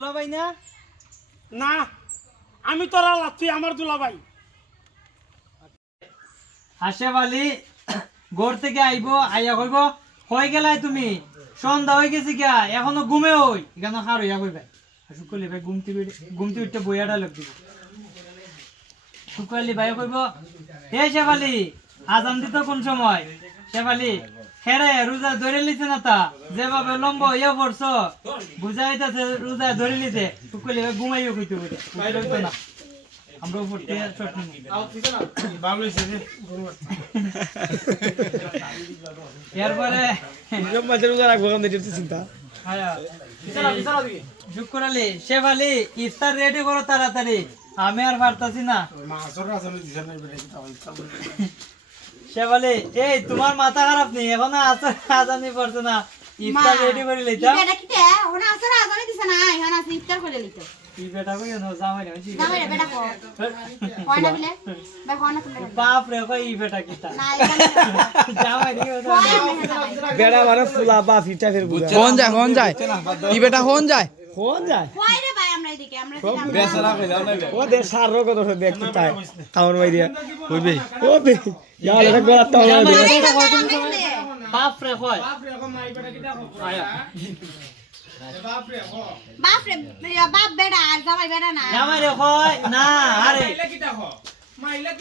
দুলাভাই না? না আমি তোর আল্লাহ তুই আমার দুলাভাই। হাসে বালি ঘর থেকে আইব আইয়া কইব কই গেলাই তুমি? সন্ধ্যা হয়ে গেছে গিয়া এখনও ঘুমে হই এখানে হার হইয়া কইবে। শুকলি ভাই ঘুমতি ঘুমতি উঠতে বইয়াটা লোক দিব। শুকলি ভাই কইব হে শেফালি আজান দিত কোন সময়? শেফালি হেরে রোজা ধরে লিছে না তা? যেভাবে লম্ব ইয়ে পড়ছ, বুঝাইতেছে রোজা ধরে শুকলি ভাই ঘুমাইও কইতে বুঝতে না। আমরা পড়তে শর্ট এরপরে শুক্রালি শেফালি, ইফতার রেডি করো তাড়াতাড়ি। আমি আর পারতাছি না। মাছর বলে এই তোমার মাথা খারাপ নেই এখন আসর আজানি পড়ছে না। ইফতার রেডি করে লইতাম এটা কিতে ওনা আসলে আজানে দিছে না এখন আছে ইফতার করে কি বেটা কো মানে ফুলা ফের কোন যায় কোন যায়? ই বেটা কোন যায়? কোন যায়? আমরা এদিকে আমরা এদিকে আমরা ও দে সার রোগ তো দেখতে তাই টাউন মাই দিয়া। কইবে ও বে ইয়া এটা গলা রে? বাপ রে কই আয়া। বাপ রে বাপ বেটা আর জামাই বেটা না। জামাই রে কই না আরে।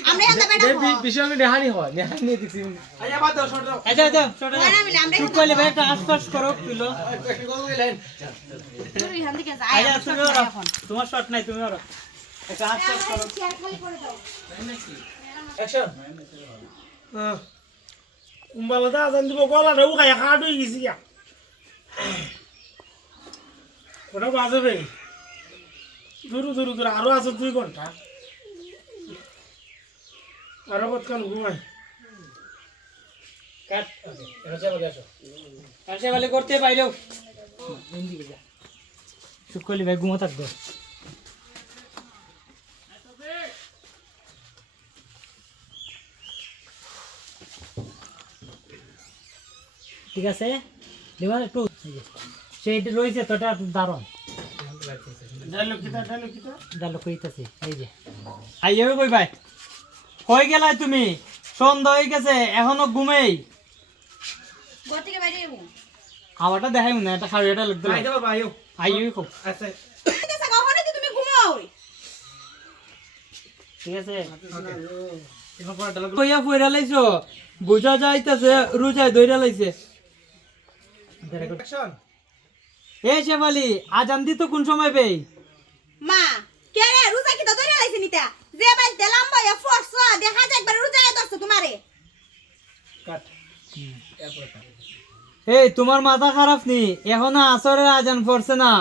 আমরা এখানে বেটা বিষয় নেহানি হয় নেহানি দেখছি আচ্ছা আচ্ছা চুপ করলে ভাই একটা আশপাশ করো তুলো। তুই এখান আচ্ছা তুমি সব তোমার শট নাই তুমি ওরো। একটা আশপাশ করো। করে আজান দিব গলাটা উকাই হাট হয়ে গেছি ওটা বাজবে দূরু দূরু দূর আরও আছে দুই ঘণ্টা। আরও কতক্ষণ ঘুমাই কাট কাটে বলে করতে পাইলেও চুপ ভাই ঘুমো থাকবে। ঠিক আছে? একটু সেইটা রয়েছে তোটা দারুণ। ডাইলগ কিতা ডাইলগ কিতা ডালো কইতাছি এই যে। আইয়ে কই ভাই। হয়ে গেলাই তুমি? সন্ধ্যা হয়ে গেছে এখনও ঘুমেই। হাওয়াটা দেখাই না এটা খাওয়া এটা লাগতে আইয়ে খুব এটা কখনো কি তুমি? ঘুমাও। ঠিক আছে। কইয়া ফুইরা লাইছো বুঝা যাইতাছে রুজায় দইরা লাইছে। এ শেফালি আজান দিত কোন সময় পেই মা কে রে রোজা কি তো ধরে লাইছে নিতা যে বাইল তেলাম বয়া ফোর্স দেখা যায় একবার রোজা গায় দরছে তোমারে এই তোমার মাথা খারাপ নি? এখন আসরের আজান পড়ছে না।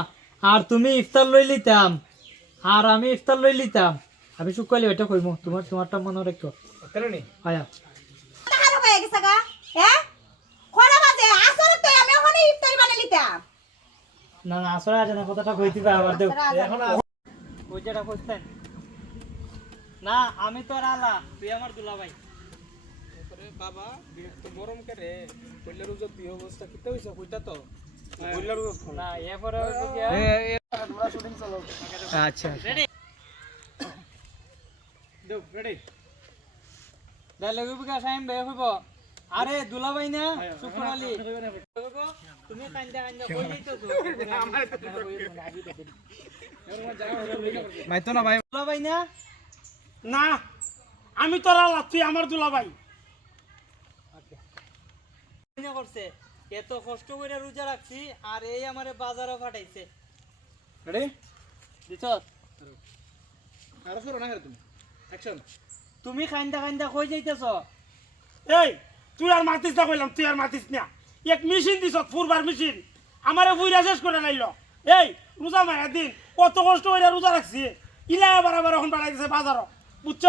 আর তুমি ইফতার লই লিতাম। আর আমি ইফতার লই লিতাম। আমি শুকালি ওইটা কইমু তোমার তোমারটা মনে রাখো আয়া। তাহার হয়ে গেছে গা হ্যাঁ? খরা বাজে আসলে তো আমি ওখানে ইফতারি বানাই লিতাম। না না আসরে আজানের কথাটা কইতে পারে আবার দেও আসরে আজান। ওইটা কইতেন না আমি তো আর আলা তুই আমার দুলা ভাই বাবা তো গরম করে কইলার উজত বিহ অবস্থা কিতা হইছে কইতা তো? কইলার উজত না এরপরে আচ্ছা। রেডি দেও রেডি ডায়লগ বিকা সাইম বে হইব। আরে দুলা ভাই না শুক্র আলী। তুমি কান্দা কান্দা কই যাইতেছো মাইতো না ভাই। দুলা ভাই না? না। আমি তোর তুই আমার দুলাভাই। করছে এত কষ্ট করে রোজা রাখছি আর এই আমারে বাজারও পাঠাইছে। রেডি দিছ আর শুরু না তুমি? অ্যাকশন তুমি কান্দা কান্দা কই যাইতেছ? এই তুই আর মাতিস না কইলাম তুই আর মাতিস না। এক মেশিন দিছ ফুরবার মেশিন আমারে ফুইরা শেষ করে নাইল এই রোজা মায়ের দিন কত কষ্ট করে রোজা রাখছি। ইলা আবার আবার এখন বাড়াইতেছে বাজারও। বুঝছ?